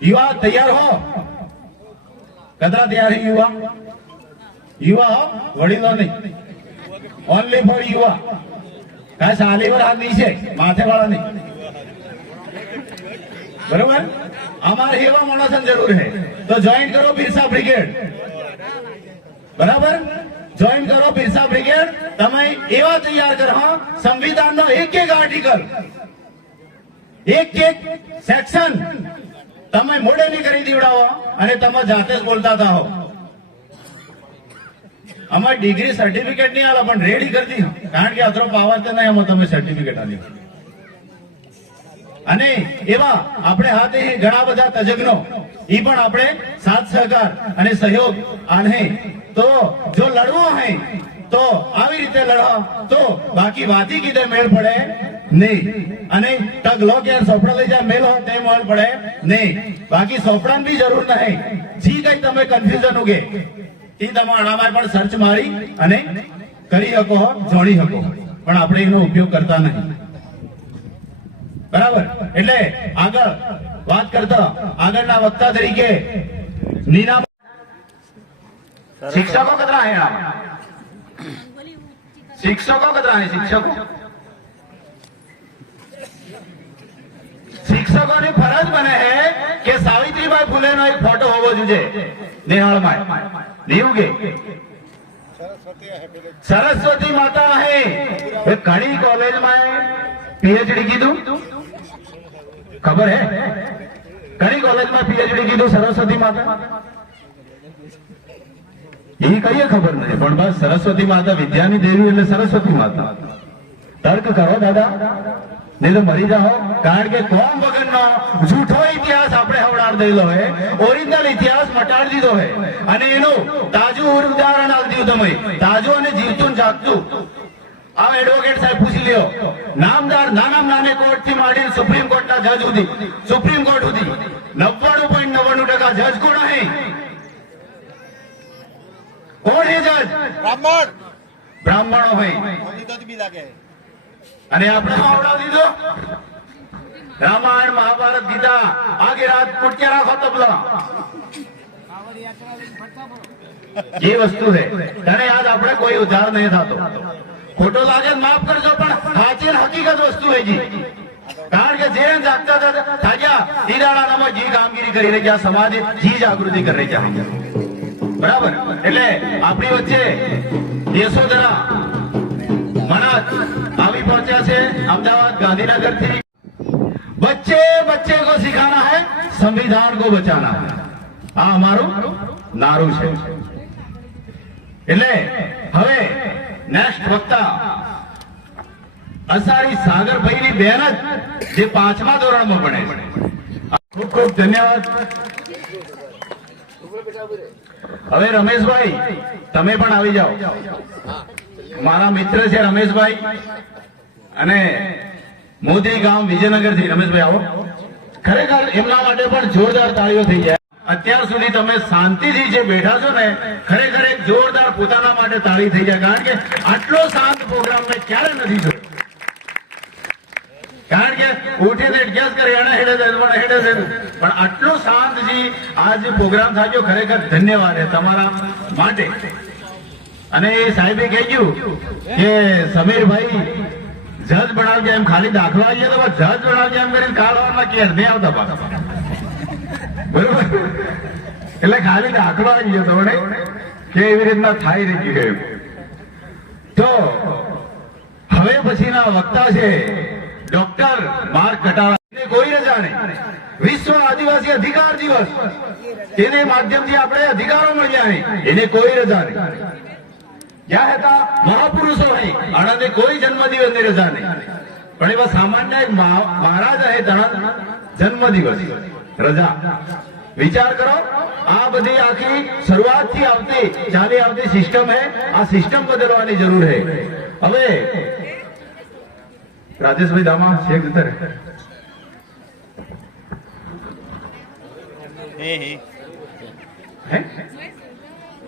युवा तैयार हो? कतरा तैयार है युवा? युवा हो, वडीलो नहीं, ओनली फॉर युवा। काय सालीवर हाथ नीचे, माथे वाला नहीं, बरोबर? हमारे युवा माणसन जरूर है, तो ज्वाइन करो बिरसा ब्रिगेड, बराबर? ज्वाइन करो बिरसा ब्रिगेड। तमे एवा तैयार करो संविधान नो एक एक आर्टिकल, एक एक सेक्शन तमे मोडेली करी दीवड़ाओ અને તમે જાતે જ બોલતા હતા હો। અમારી ડિગ્રી સર્ટિફિકેટ નહીં આલો પણ રેડી કરતી કારણ કે અતરો પાવર તો નહીં આમાં તમે સર્ટિફિકેટ આલી અને એવા આપણે હાથે ઘણા બધા તજજ્ઞો ઈ પણ આપણે સાથ સહકાર અને સહયોગ આને તો જો લડવો હોય તો આવી રીતે લડો તો બાકી વાતી કીધે મેળ પડે नहीं अने तक लो के सोपड़ा ले जा मेल हो ते मोल पड़े नहीं बाकी सोपड़ा भी जरूर नहीं जी कई तमे कन्फ्यूजन होगे ई तमे आणामार पण सर्च मारी अने करी हको जोड़ी हको पण आपणे एनो उपयोग करता नहीं बराबर એટલે આગળ વાત કરતા આગળના વક્તા તરીકે નીના शिक्षकों कतरा है आप शिक्षकों कतरा है शिक्षकों शिक्षकों की फरज बने है कि सावित्रीबाई फुले नो एक फोटो होवो जुजे नेहाल में देवगे सरस्वती माता है घणी कॉलेज में पीएचडी की दू खबर है घणी कॉलेज में पीएचडी की दू सरस्वती माता ये कई खबर नहीं पण बस सरस्वती माता विद्यानी देवी એટલે सरस्वती माता तर्क करो दादा नहीं तो मरी जाओ कारण के कोम वगन नो झूठो इतिहास આપણે હવડાર દેલો है ओरिजिनल इतिहास मटाड़ दीधो है અને એનું તાજું ઉદાહરણ આલ દીધું તમે તાજું અને જીવતું જાગતું આ એડવોકેટ સાહેબ પૂછી લ્યો નામદાર નાને કોર્ટ થી માંડી સુપ્રીમ કોર્ટ ના જજ સુધી સુપ્રીમ કોર્ટ સુધી 99.99% જજ કોણ है કોણ है જજ બ્રાહ્મણો है भी लागे અને આપણે આવડા દીધો રામાયણ મહાભારત ગીતા આગે રાત કુટકે રાખો તબલા ये वस्तु है तने आज આપણે કોઈ ઉધાર નહીં થાતો ખોટો લાગે માફ કરજો પણ સાચી હકીકત વસ્તુ है जी કારણ કે જે જાગતા થાગ્યા ઈરાણા નામે જી કામગીરી કરી રહ્યા સમાજ જી જાગૃતિ કરી રહ્યા બરાબર એટલે આપણી વચ્ચે યશોધરા મનાત આવી पहुंचा से अहमदाबाद गांधीनगर थी बच्चे बच्चे को सिखाना है संविधान को बचाना है आ हमारू नारू है એટલે હવે નેક્સ્ટ વક્તા અસારી સાગરભાઈ ની બહેન જે 5મા ધોરણમાં ભણે છે ખૂબ ખૂબ ધન્યવાદ હવે રમેશભાઈ તમે પણ આવી જાઓ મારા મિત્ર છે રમેશભાઈ અને મોદી ગામ વિજયનગર થી રમેશભાઈ આવો ખરેખર એમના માટે પણ જોરદાર તાળીઓ થઈ જાય અત્યાર સુધી તમે શાંતિથી જે બેઠા છો ને ખરેખર એક જોરદાર પોતાના માટે તાળી થઈ જાય કારણ કે આટલો શાંત પ્રોગ્રામ મેં ક્યારે નથી જોયો કારણ કે ઉઠે ને અભ્યાસ કરે એને હેડે છે પણ આટલો શાંતજી આ જે પ્રોગ્રામ થાક્યો ખરેખર ધન્યવાદ છે તમારા માટે અને એ સાહેબે કહ્યું કે સમીરભાઈ જજ બનાવજે એમ ખાલી દાખલો આવીએ તો જજ બનાવજે એમ કરીને કાઢવામાં કે નહીં આવતા પાછા બરોબર એટલે ખાલી દાખલો આવી ગયો તમને કે એવી રીતના થાય રહી ગયું તો હવે પછીના વક્તા છે ડોક્ટર માર્ક કટારા કોઈ રજા નહીં વિશ્વ આદિવાસી અધિકાર દિવસ એને માધ્યમથી આપણે અધિકારો મળ્યા નહીં એને કોઈ રજા નહીં क्या है था महापुरुषों है आनंद कोई जन्मदिवस नहीं रजा नहीं पण एवा सामान्य एक महाराज है जन्मदिवस रजा विचार करो आ बधी आखी शुरुआत थी आवती चाली आवती सिस्टम है आ सिस्टम बदलवानी जरूर है हवे राजेश भाई दामा शेख जतर है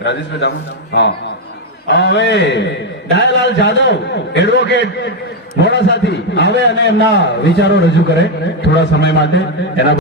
राजेश भाई दामा हाँ હવે ડાયલાલ જાદવ એડવોકેટ મોડાસાથી આવે અને એમના વિચારો રજૂ કરે થોડા સમય માટે એના